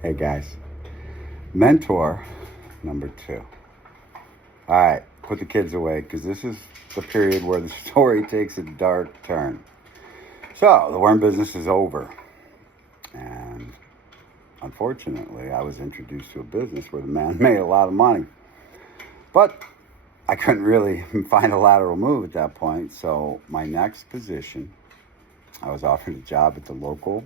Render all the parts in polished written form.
Hey guys, mentor number 2. All right, put the kids away because this is the period where the story takes a dark turn. So the worm business is over, and unfortunately, I was introduced to a business where the man made a lot of money, but I couldn't really find a lateral move at that point. So my next position, I was offered a job at the local.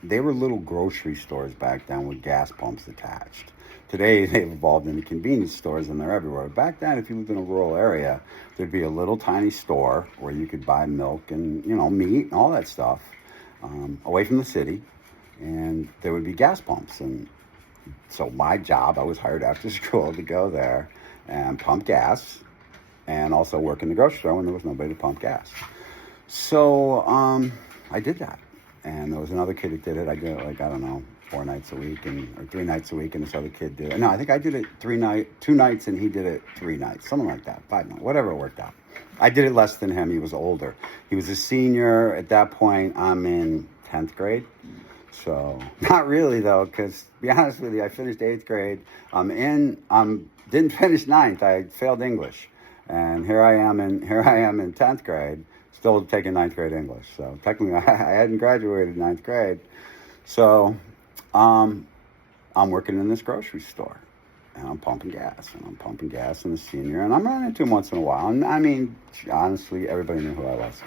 They were little grocery stores back then with gas pumps attached. Today, they've evolved into convenience stores and they're everywhere. Back then, if you lived in a rural area, there'd be a little tiny store where you could buy milk and, meat and all that stuff away from the city. And there would be gas pumps. And so my job, I was hired after school to go there and pump gas and also work in the grocery store when there was nobody to pump gas. So I did that. And there was another kid that did it. I did it 4 nights a week or 3 nights a week, and this other kid did it. No, I think I did it 2 nights, and he did it 3 nights, something like that. 5 nights, whatever it worked out. I did it less than him. He was older. He was a senior at that point. I'm in 10th grade. So not really though, because to be honest with you, I finished 8th grade. Didn't finish 9th. I failed English, and here I am in 10th grade. Still taking 9th grade English. So technically I hadn't graduated 9th grade. So I'm working in this grocery store and I'm pumping gas in the senior, and I'm running into him once in a while. And I mean, honestly, everybody knew who I was.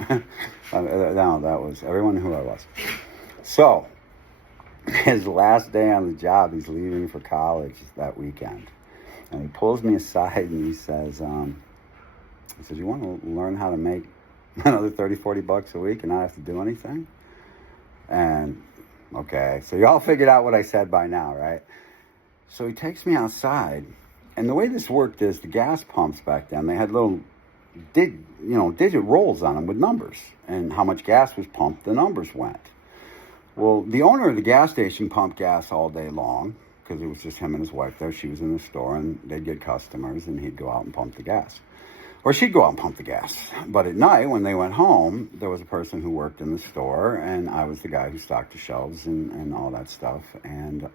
Everyone knew who I was. So his last day on the job, he's leaving for college that weekend. And he pulls me aside and he says, you want to learn how to make another 30, 40 bucks a week and not have to do anything? And okay, so y'all figured out what I said by now, right? So he takes me outside, and the way this worked is the gas pumps back then, they had little digit rolls on them with numbers, and how much gas was pumped, the numbers went. Well, the owner of the gas station pumped gas all day long because it was just him and his wife there. She was in the store, and they'd get customers, and he'd go out and pump the gas. Or she'd go out and pump the gas. But at night, when they went home, there was a person who worked in the store, and I was the guy who stocked the shelves and all that stuff, and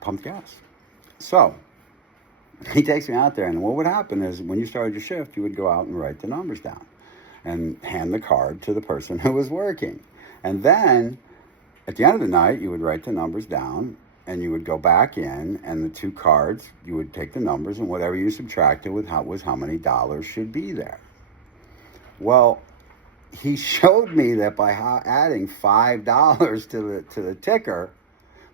pumped gas. So he takes me out there, and what would happen is when you started your shift, you would go out and write the numbers down and hand the card to the person who was working. And then at the end of the night, you would write the numbers down, and you would go back in, and the 2 cards, you would take the numbers, and whatever you subtracted was how many dollars should be there. Well, he showed me that by adding $5 to the ticker,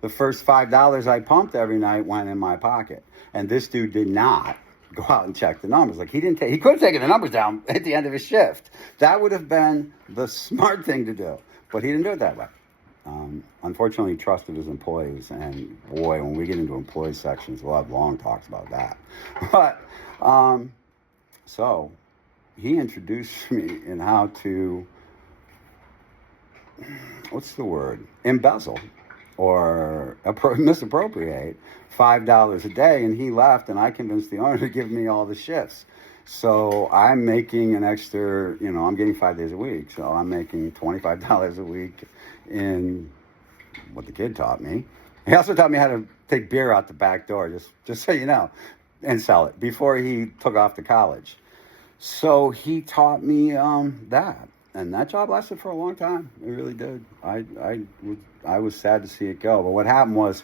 the first $5 I pumped every night went in my pocket. And this dude did not go out and check the numbers. Like he could have taken the numbers down at the end of his shift. That would have been the smart thing to do, but he didn't do it that way. Unfortunately, he trusted his employees, and boy, when we get into employee sections, we'll have long talks about that. But, so he introduced me in how to, embezzle or misappropriate $5 a day, and he left, and I convinced the owner to give me all the shifts. So I'm making an extra, I'm getting 5 days a week, so I'm making $25 a week in what the kid taught me. He also taught me how to take beer out the back door, just so you know, and sell it before he took off to college. So he taught me that, and that job lasted for a long time. It really did. I was sad to see it go, but what happened was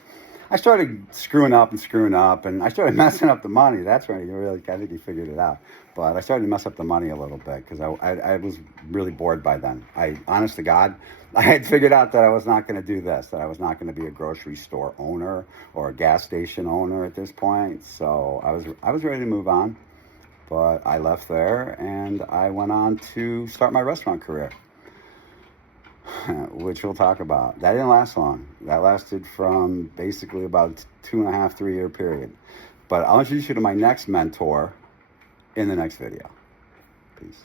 I started screwing up, and I started messing up the money. That's when I think he figured it out. But I started to mess up the money a little bit because I was really bored by then. Honest to God, I had figured out that I was not going to do this, that I was not going to be a grocery store owner or a gas station owner at this point. So I was ready to move on, but I left there and I went on to start my restaurant career, which we'll talk about. That didn't last long. That lasted from basically about 2.5, 3 year period. But I'll introduce you to my next mentor in the next video. Peace.